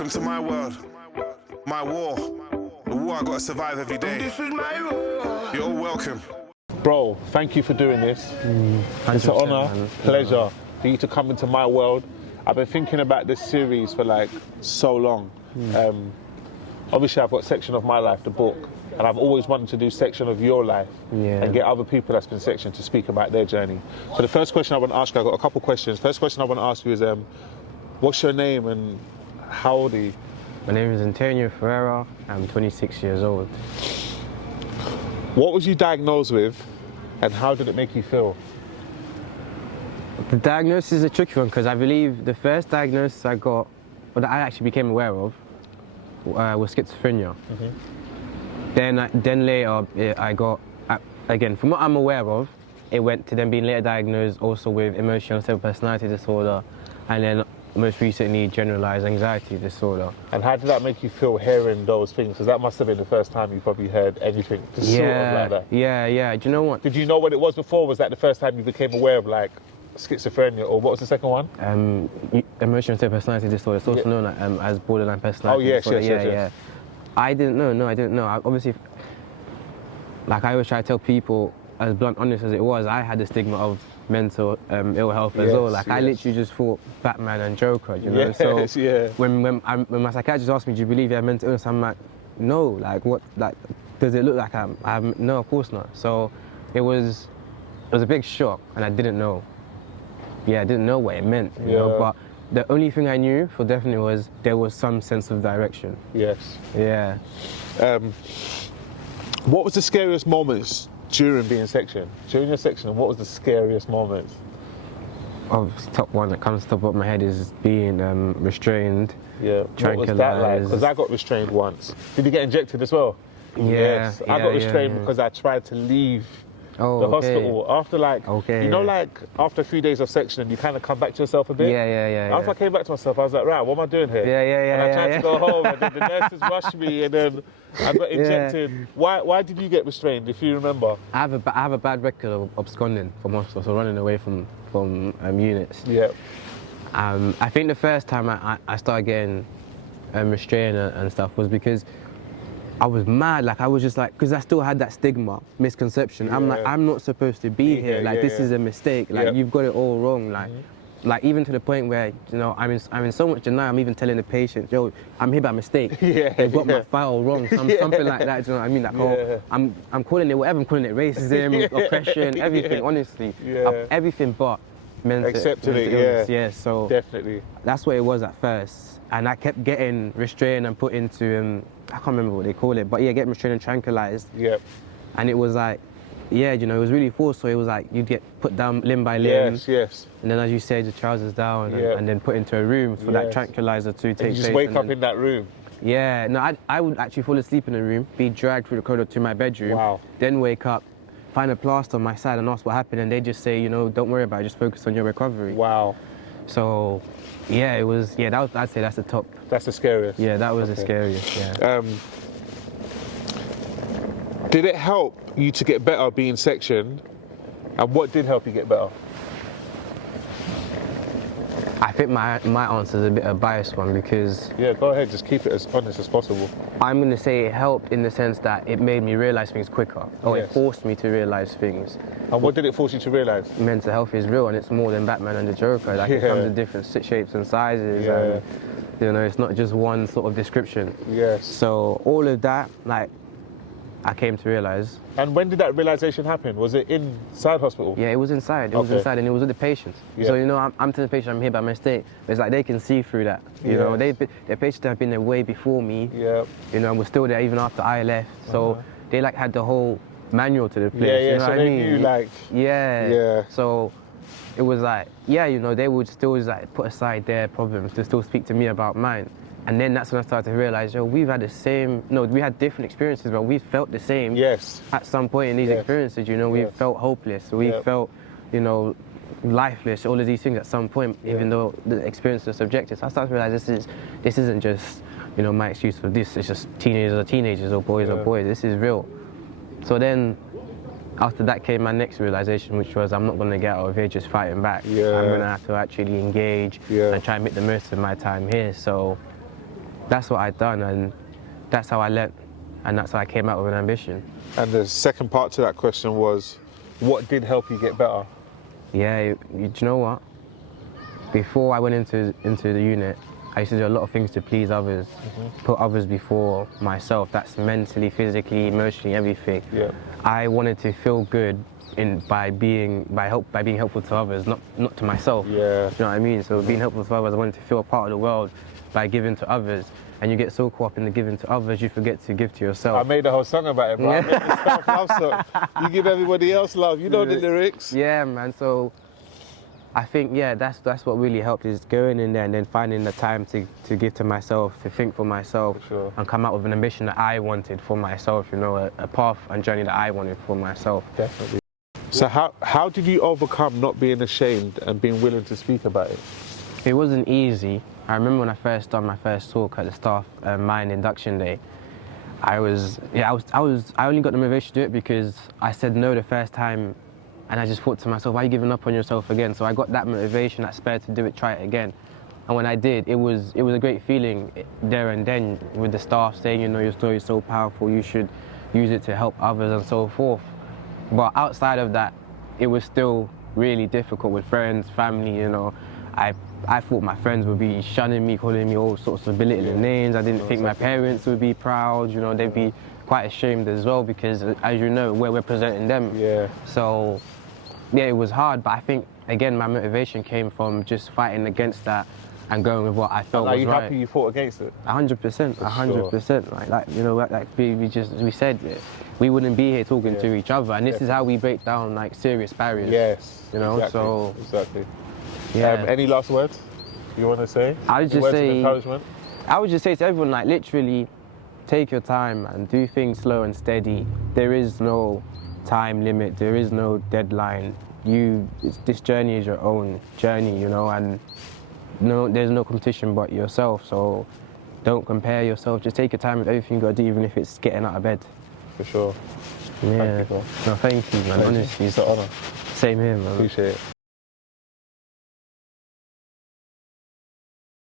Welcome to my world, my war, the war I gotta survive every day. This is my war. You're all welcome. Bro, thank you for doing this. It's an honour, pleasure for you to come into my world. I've been thinking about this series for like so long. Obviously I've got section of my life, the book, and I've always wanted to do section of your life and get other people that's been sectioned to speak about their journey. So the first question I want to ask you, I've got a couple questions. First question I want to ask you is, what's your name and how old are you? My name is Antonio Ferreira. I'm 26 years old. What was you diagnosed with and how did it make you feel? The diagnosis is a tricky one because I believe the first diagnosis I got, or that I actually became aware of, was schizophrenia. Then later I got, again, from what I'm aware of, it went to then being later diagnosed also with emotional unstable personality disorder, and then most recently generalized anxiety disorder. And how did that make you feel hearing those things? Because that must have been the first time you probably heard anything sort of like that. Yeah. Do you know what? Did you know what it was before? Was that the first time you became aware of like schizophrenia, or what was the second one? Emotional unstable personality disorder. It's also known as borderline personality disorder. Yes. I didn't know. I didn't know. Obviously, like I always try to tell people, as blunt honest as it was, I had the stigma of mental ill health as well. Like I literally just thought Batman and Joker, you know. When my psychiatrist asked me, "Do you believe you have mental illness?" I'm like, "No." Like what? Like does it look like I'm? No, of course not. So it was a big shock, and I didn't know. Yeah, I didn't know what it meant. You know, but the only thing I knew for definitely was there was some sense of direction. Yes. Yeah. What was the scariest moments during being sectioned? During your section, what was the scariest moments? Obviously, top one that comes to the top of my head is being restrained. Yeah. What was that like? Because I got restrained once. Did you get injected as well? Yes. I got restrained because I tried to leave the hospital after after 3 days of sectioning, you kind of come back to yourself a bit. After I came back to myself, I was like, right, what am I doing here? And I tried to go home, and then the nurses rushed me, and then I got injected. Why did you get restrained, if you remember? I have a bad record of absconding from hospital, so running away from units. Yeah. I think the first time I started getting restrained and stuff was because I was mad. Like I was just like, because I still had that stigma, misconception. I'm like, I'm not supposed to be here. Like this is a mistake. Like you've got it all wrong. Like, like even to the point where I'm in so much denial. I'm even telling the patient, yo, I'm here by mistake. They've got my file wrong. Something like that. Do you know what I mean? Like, I'm calling it whatever. I'm calling it racism, oppression, everything. Honestly, everything but accepting it. Yeah. So definitely. That's what it was at first, and I kept getting restrained and put into I can't remember what they call it, but getting restrained and tranquilized. And it was like, it was really forced. So it was like you'd get put down limb by limb. Yes. And then, as you said, the trousers down, and then put into a room for that tranquilizer to take place. You just wake up in that room. Yeah. No, I would actually fall asleep in the room, be dragged through the corridor to my bedroom. Then wake up, find a plaster on my side, and ask what happened, and they just say, don't worry about it, just focus on your recovery. So, it was, I'd say that's the top. That's the scariest? Yeah, that was the scariest, Did it help you to get better being sectioned? And what did help you get better? I think my answer is a bit of a biased one because... Yeah, go ahead, just keep it as honest as possible. I'm going to say it helped in the sense that it made me realise things quicker. Or it forced me to realise things. And what did it force you to realise? Mental health is real and it's more than Batman and the Joker. Like it comes in different shapes and sizes. And, it's not just one sort of description. So all of that, I came to realise. And when did that realisation happen? Was it inside hospital? Yeah, it was inside. It was inside, and it was with the patients. So I'm telling the patient I'm here by mistake. But it's like they can see through that. You know, their patients have been there way before me. And were still there even after I left. So they had the whole manual to the place. You know so what they knew So it was they would still put aside their problems to still speak to me about mine. And then that's when I started to realise, we've had we had different experiences, but we felt the same at some point in these experiences, we felt hopeless, we felt, lifeless, all of these things at some point, even though the experiences are subjective. So I started to realise this isn't just, my excuse for this, it's just teenagers or boys or boys, this is real. So then, after that came my next realisation, which was I'm not going to get out of here just fighting back. I'm going to have to actually engage and try and make the most of my time here. So that's what I'd done, and that's how I learnt, and that's how I came out with an ambition. And the second part to that question was, what did help you get better? Yeah, do you know what? Before I went into the unit, I used to do a lot of things to please others, put others before myself. That's mentally, physically, emotionally, everything. Yeah. I wanted to feel good by being helpful to others, not to myself. Yeah. You know what I mean? So being helpful to others, I wanted to feel a part of the world by giving to others. And you get so caught up in the giving to others, you forget to give to yourself. I made a whole song about it, bro. I made a self-love song. You give everybody else love. You know the lyrics. Yeah, man. So I think, yeah, that's what really helped, is going in there and then finding the time to give to myself, to think for myself, For sure. and come out with an ambition that I wanted for myself, you know, a path and journey that I wanted for myself. Definitely. So how did you overcome not being ashamed and being willing to speak about it? It wasn't easy. I remember when I first done my first talk at the staff mine induction day. I only got the motivation to do it because I said no the first time, and I just thought to myself, why are you giving up on yourself again? So I got that motivation, that spur to do it, try it again. And when I did, it was a great feeling there and then, with the staff saying, you know, your story is so powerful, you should use it to help others and so forth. But outside of that, it was still really difficult with friends, family, you know. I thought my friends would be shunning me, calling me all sorts of belittling names. I didn't think my parents would be proud, you know, they'd be quite ashamed as well because, as you know, we're representing them. Yeah. So, yeah, it was hard, but I think, again, my motivation came from just fighting against that and going with what I felt was right. Are you happy you fought against it? 100%, 100%. Like you know, like we said, we wouldn't be here talking to each other, and this is how we break down like serious barriers. Yes. You know, exactly, so exactly. yeah. Any last words you want to say? I would just Words of say, encouragement? I would just say to everyone, like, literally, take your time and do things slow and steady. There is no time limit. There is no deadline. This journey is your own journey, you know, and there's no competition but yourself. So don't compare yourself. Just take your time with everything you got to do, even if it's getting out of bed. For sure. Yeah. Thank you, bro. No, thank you, man. Honestly, It's an honour. same here, man. Appreciate it.